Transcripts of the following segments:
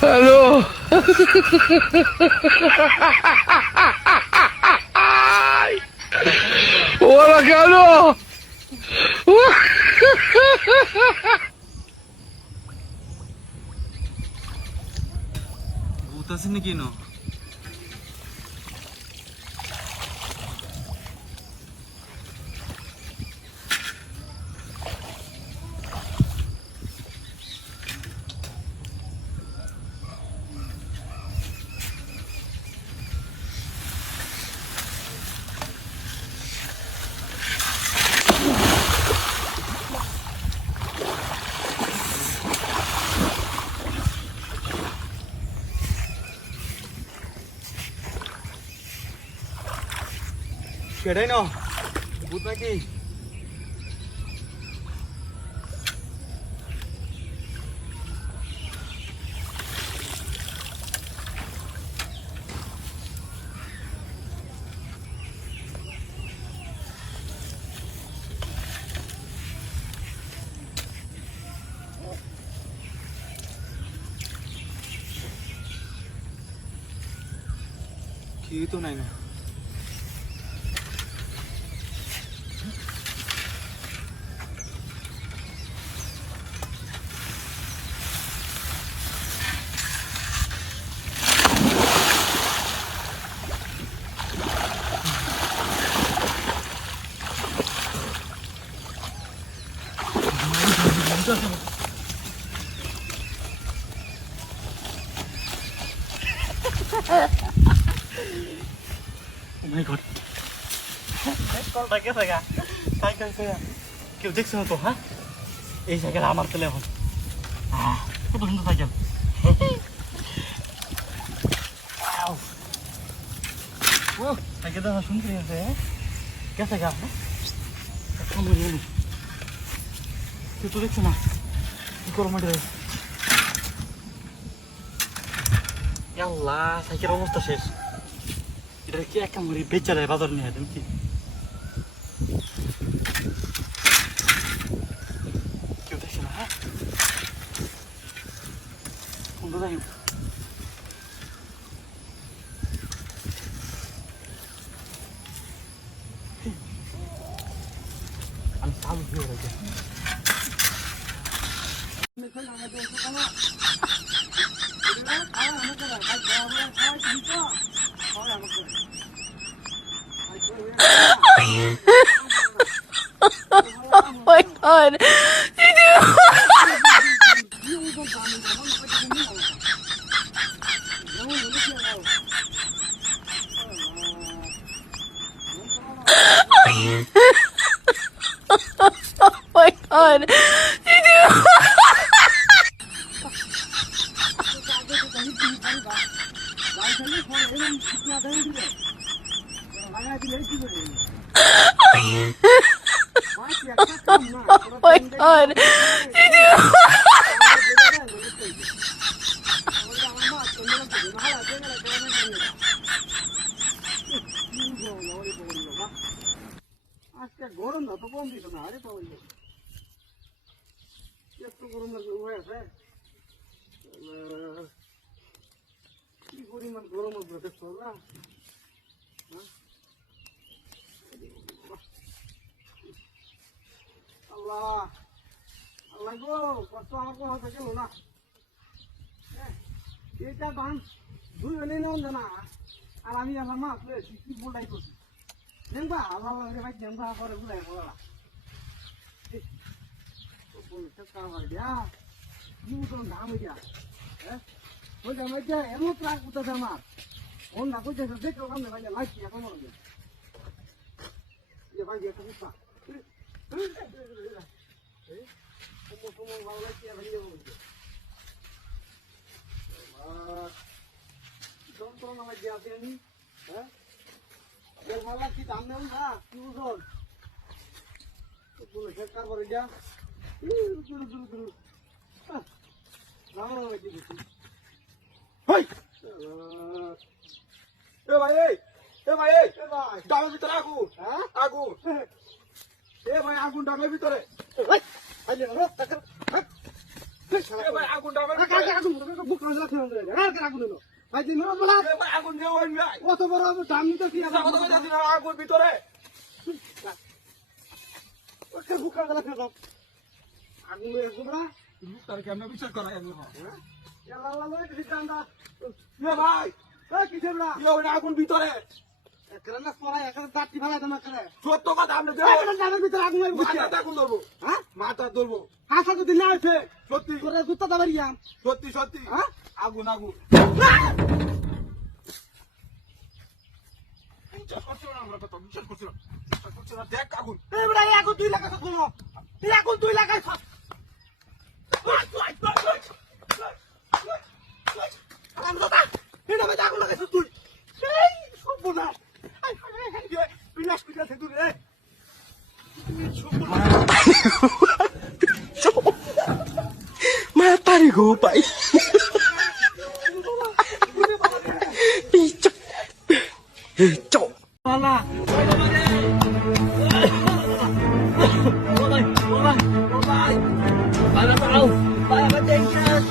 Hello ওরা কেন ভূত আছে নাকি না সেটাই না ভূত নাকি কি তো নাই না Oh my god. কলটা গেছে গা সাইকেল ছে কেউ দেখছ না তো হ্যাঁ এই সাইকেল আমার চলে এখন কত সুন্দর সাইকেল ও সাইকেলটা সুন্দর আছে গেছে গা কেউ তো দেখছো না কি করো মাঠে আল্লাহ সাইকেল অবস্থা শেষ এটা কি একটা মুড়ি বেচা দেয় বাজার নিয়ে তুমি কি কেউ দেখছে না হ্যাঁ কোনটা দেখি আমি চালু দিয়ে রাখি Oh my god. Oh my god. Oh my god. আজকে গরম না তো কম দিত না আরে পাবো একটু গরম হয়েছে কি পরিমাণ গরম দেখছো না আল্লাহ আল্লাহ গো কষ্ট আমার কো হতে গেল না এটা বান দুই হলে না আর আমি আমার মা কি বলাই করছি নেবা আল্লাহ ভাই নেবা করে বুলাই বলা বলতে কামাই দিয়া নিউটন দাম দিয়া ওই জামাই দিয়া এমন প্রাক উঠা আমার ওন না কইতে দেখো কামনে ভাই লাইছি এখন মনে যে ভাই এটা কুত্তা como ভালো লাইছি ভাই বলতে যন্ত্র নামে দিয়া দেনি হ্যাঁ এর ভালো কি দাম নেন না কি বুঝল বলে সরকার করে দিয়া রাম রাম কি দিছি হই এ ভাই ডামের ভিতরে আগুন হ্যাঁ আগুন এ ভাই আগুন ডামের ভিতরে ভাই আগুন ডামের ভিতরে আগুন বুক না রাখতে হবে আগুন হলো ভাই দিন বলা ভাই আগুন দেও ভাই কত বড় ডাম নিতে কি কত কত দিন আগুন ভিতরে ওকে বুক না রাখতে হবে আগুন এর গুড়া বুক তার কেমনে বিচার করা যাবে হ্যাঁ ইয়ালা লা লা দিকান্দা এ ভাই এ কি দেবলা ইও আগুন ভিতরে একরানা পড়া একরা দাঁতি ভালা তোমার করে সত্য কথা আমরা দেব ডামের ভিতরে আগুন মাথা আগুন ধরবো হ্যাঁ মাথা ধরবো হাসা তো দিলে আছে সত্যি করে জুতা দাবারিয়াম সত্যি সত্যি হ্যাঁ আগুন আগুন বিচার করছো না আমরা তো বিচার করছো না দেখ আগুন এই বড় আগুন তুই লাগাছ কোন এই আগুন তুই লাগাছ আমরা তো এটা মে আগুন লাগাছ তুই এই সম্পূর্ণ বিলাস পিটা থেকে দূরে Mata nih gue, Pak. Picok. Cok. Mana? Mana tahu? Mana bertingkat?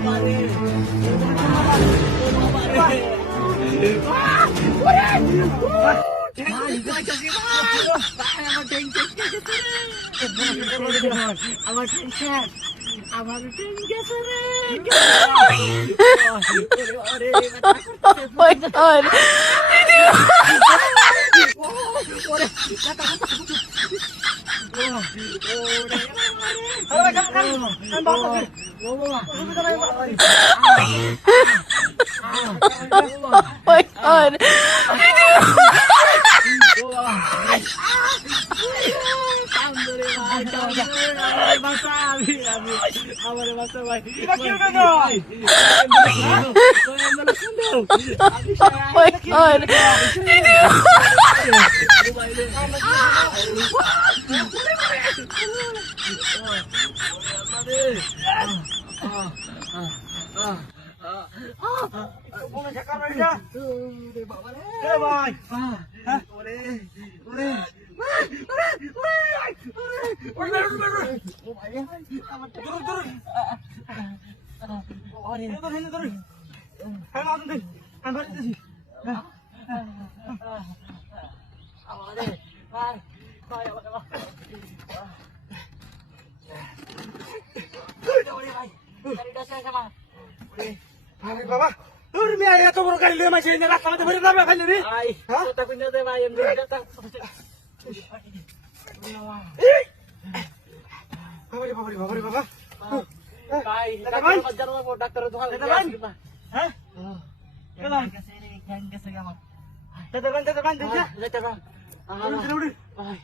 Mari, mari. Oh my god. Oh my god. Oh my god. বাবা তোর মেয়ে এত বড় গাড়ি লিয়ে মাইছে না রাস্তা মধ্যে ভরে যাবে খালি রে আই তো কইনা দে ভাই এমনি কথা বাবারে বাবা ভাই ডাক্তার দোকান হ্যাঁ কেমন গেছে আমার দাদা বান দিছা দাদা ভাই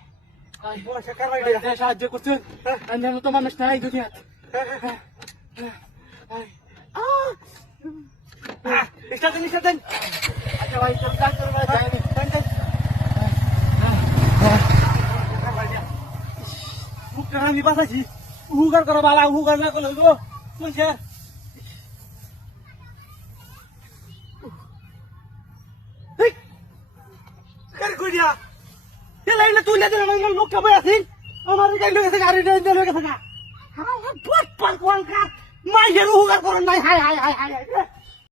ভাই বড় সরকার ভাই সাহায্য করতে আমি তো মানুষ নাই দুনিয়া Istirahat. Aja भाई डॉक्टर भाई जाने बुक करा नहीं पासा जी उगर करो बाला उगर ना करो মুছে কার কইয়া এ লাইলে তুই না দিলে না লোক কবে আছিস আমার গাড়ি লগে গাড়ি লগে গেছে না হ্যাঁ বট পার কোন কা মাইয়ের হুগার করন নাই হাই হাই হাই হাই